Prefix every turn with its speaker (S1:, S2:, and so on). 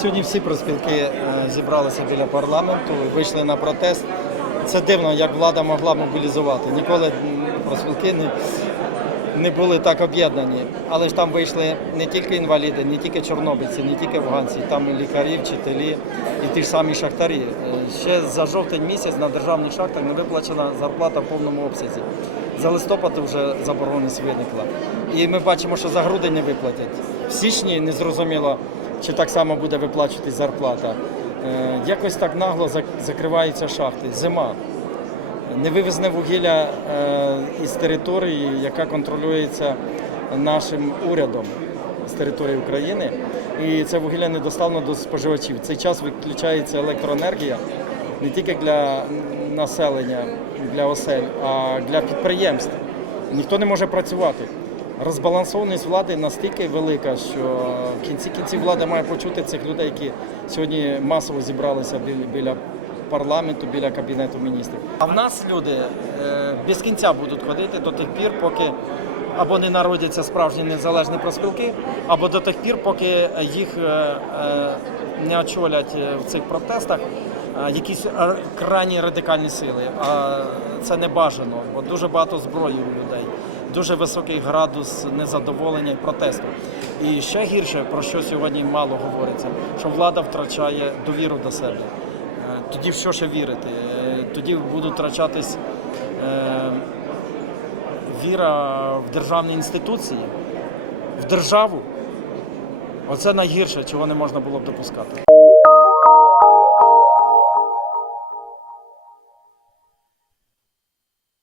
S1: Сьогодні всі профспілки е, зібралися біля парламенту вийшли на протест. Це дивно, як влада могла мобілізувати. Ніколи профспілки не, не були так об'єднані. Але ж там вийшли не тільки інваліди, не тільки чорнобильці, не тільки афганці, там і лікарі, вчителі і ті ж самі шахтарі. Е, Ще за жовтень місяць на державних шахтах не виплачена зарплата в повному обсязі. За листопад вже заборгованість виникла. І ми бачимо, що за грудень не виплатять. В січні не зрозуміло, чи так само буде виплачуватись зарплата. Е, Якось так нагло закриваються шахти. Зима. Невивезне вугілля е, із території, яка контролюється нашим урядом з території України. І це вугілля не доставлено до споживачів. Цей час виключається електроенергія не тільки для населення, для осель, а для підприємств. Ніхто не може працювати. Розбалансованість влади настільки велика, що в кінці кінців влада має почути цих людей, які сьогодні масово зібралися біля, парламенту, біля кабінету міністрів. А в нас люди е, без кінця будуть ходити до тих пір, поки або не народяться справжні незалежні проспілки, або до тих пір, поки їх е, е, не очолять в цих протестах якісь крайні радикальні сили. А це не бажано, бо дуже багато зброї у людей, дуже високий градус незадоволення і протесту. І ще гірше, про що сьогодні мало говориться, що влада втрачає довіру до себе. Е, Тоді в що ще вірити? Е, Тоді будуть втрачатись е, віра в державні інституції, в державу. Оце найгірше, чого не можна було б допускати.